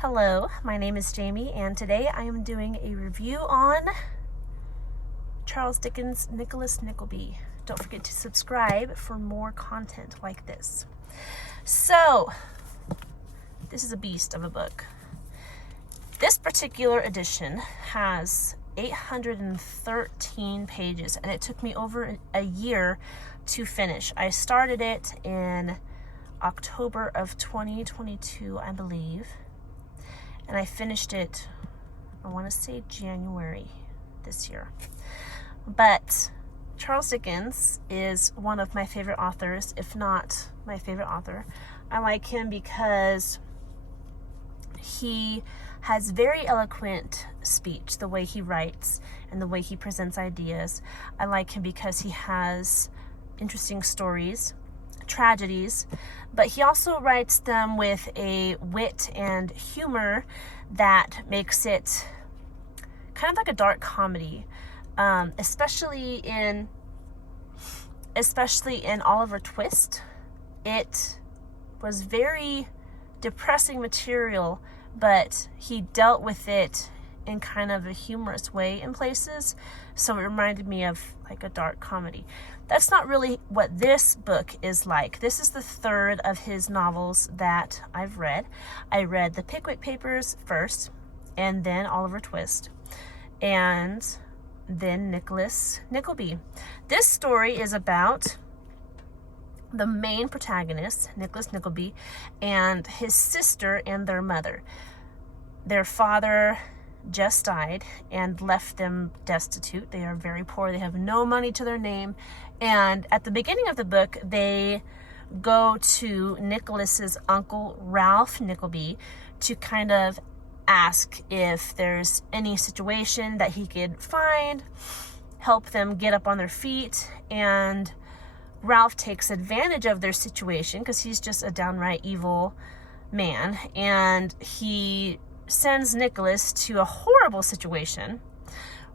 Hello, my name is Jamie, and today I am doing a review on Charles Dickens' Nicholas Nickleby. Don't forget to subscribe for more content like this. So, this is a beast of a book. This particular edition has 813 pages, and it took me over a year to finish. I started it in October of 2022, I believe. And I finished it, I want to say January this year. But Charles Dickens is one of my favorite authors, if not my favorite author. I like him because he has very eloquent speech, the way he writes and the way he presents ideas. I like him because he has interesting stories, tragedies, but he also writes them with a wit and humor that makes it kind of like a dark comedy, especially in Oliver Twist. It was very depressing material, but he dealt with it in kind of a humorous way in places, so it reminded me of like a dark comedy. That's not really what this book is like. This is the third of his novels that I've read. I read The Pickwick Papers first, and then Oliver Twist, and then Nicholas Nickleby. This story is about the main protagonist, Nicholas Nickleby, and his sister and their mother. Their father just died and left them destitute. They are very poor. They have no money to their name. And at the beginning of the book, they go to Nicholas's uncle, Ralph Nickleby, to kind of ask if there's any situation that he could find, help them get up on their feet. And Ralph takes advantage of their situation because he's just a downright evil man. And he sends Nicholas to a horrible situation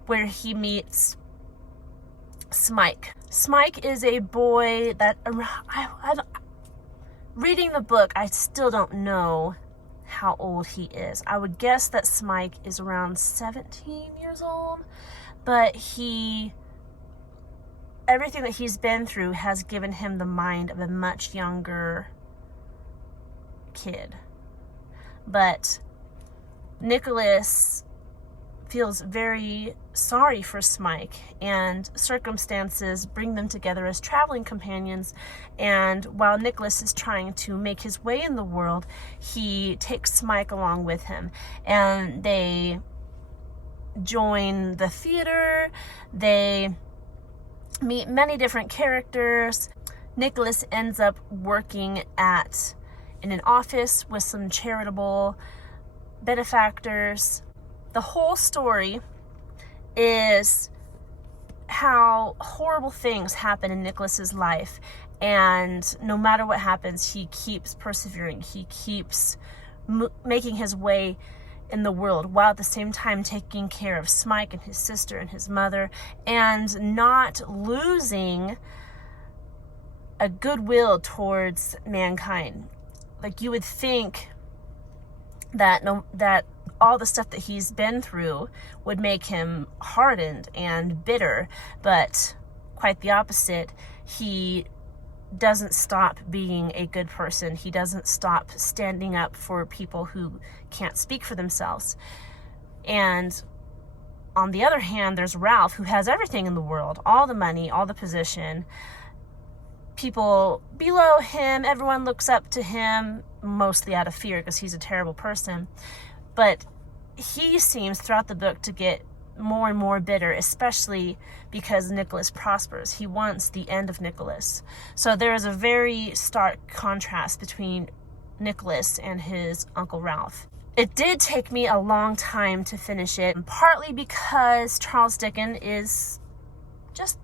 where he meets Smike. Smike is a boy that, reading the book, I still don't know how old he is. I would guess that Smike is around 17 years old, but everything that he's been through has given him the mind of a much younger kid. But Nicholas feels very sorry for Smike, and circumstances bring them together as traveling companions. And while Nicholas is trying to make his way in the world, he takes Smike along with him, and they join the theater. They meet many different characters. Nicholas ends up working in an office with some charitable benefactors. The whole story is how horrible things happen in Nicholas's life, and no matter what happens, he keeps persevering. He keeps making his way in the world, while at the same time taking care of Smike and his sister and his mother, and not losing a goodwill towards mankind. Like, you would think that all the stuff that he's been through would make him hardened and bitter, but quite the opposite. He doesn't stop being a good person. He doesn't stop standing up for people who can't speak for themselves. And on the other hand, there's Ralph, who has everything in the world, all the money, all the position. People below him, everyone looks up to him, mostly out of fear because he's a terrible person. But he seems throughout the book to get more and more bitter, especially because Nicholas prospers. He wants the end of Nicholas. So there is a very stark contrast between Nicholas and his Uncle Ralph. It did take me a long time to finish it, partly because Charles Dickens is just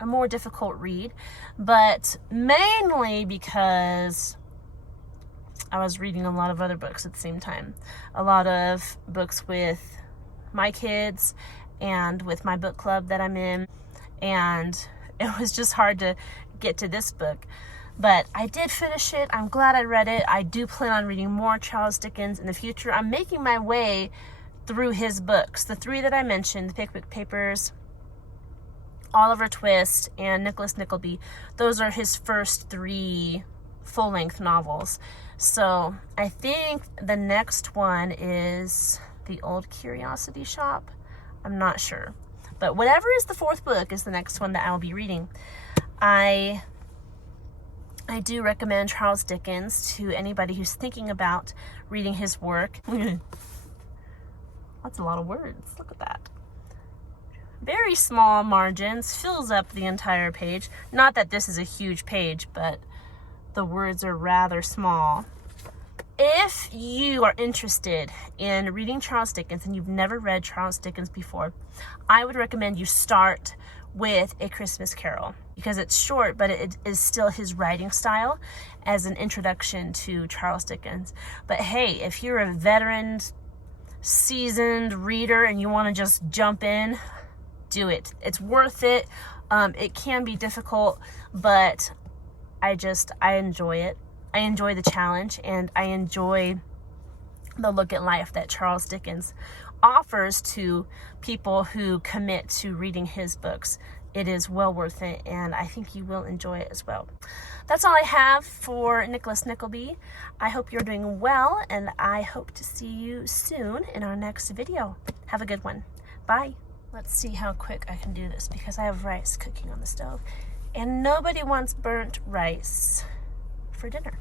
a more difficult read, but mainly because I was reading a lot of other books at the same time. A lot of books with my kids and with my book club that I'm in, and it was just hard to get to this book. But I did finish it. I'm glad I read it. I do plan on reading more Charles Dickens in the future. I'm making my way through his books. The 3 that I mentioned, The Pickwick Papers, Oliver Twist, and Nicholas Nickleby, those are his first 3 full-length novels. So I think the next one is The Old Curiosity Shop. I'm not sure. But whatever is the 4th book is the next one that I will be reading. I do recommend Charles Dickens to anybody who's thinking about reading his work. That's a lot of words. Look at that. Very small margins, fills up the entire page. Not that this is a huge page, but the words are rather small. If you are interested in reading Charles Dickens and you've never read Charles Dickens before, I would recommend you start with A Christmas Carol, because it's short, but it is still his writing style as an introduction to Charles Dickens. But hey, if you're a veteran, seasoned reader and you want to just jump in, do it. It's worth it. It can be difficult, but I enjoy it. I enjoy the challenge, and I enjoy the look at life that Charles Dickens offers to people who commit to reading his books. It is well worth it, and I think you will enjoy it as well. That's all I have for Nicholas Nickleby. I hope you're doing well, and I hope to see you soon in our next video. Have a good one. Bye. Let's see how quick I can do this, because I have rice cooking on the stove, and nobody wants burnt rice for dinner.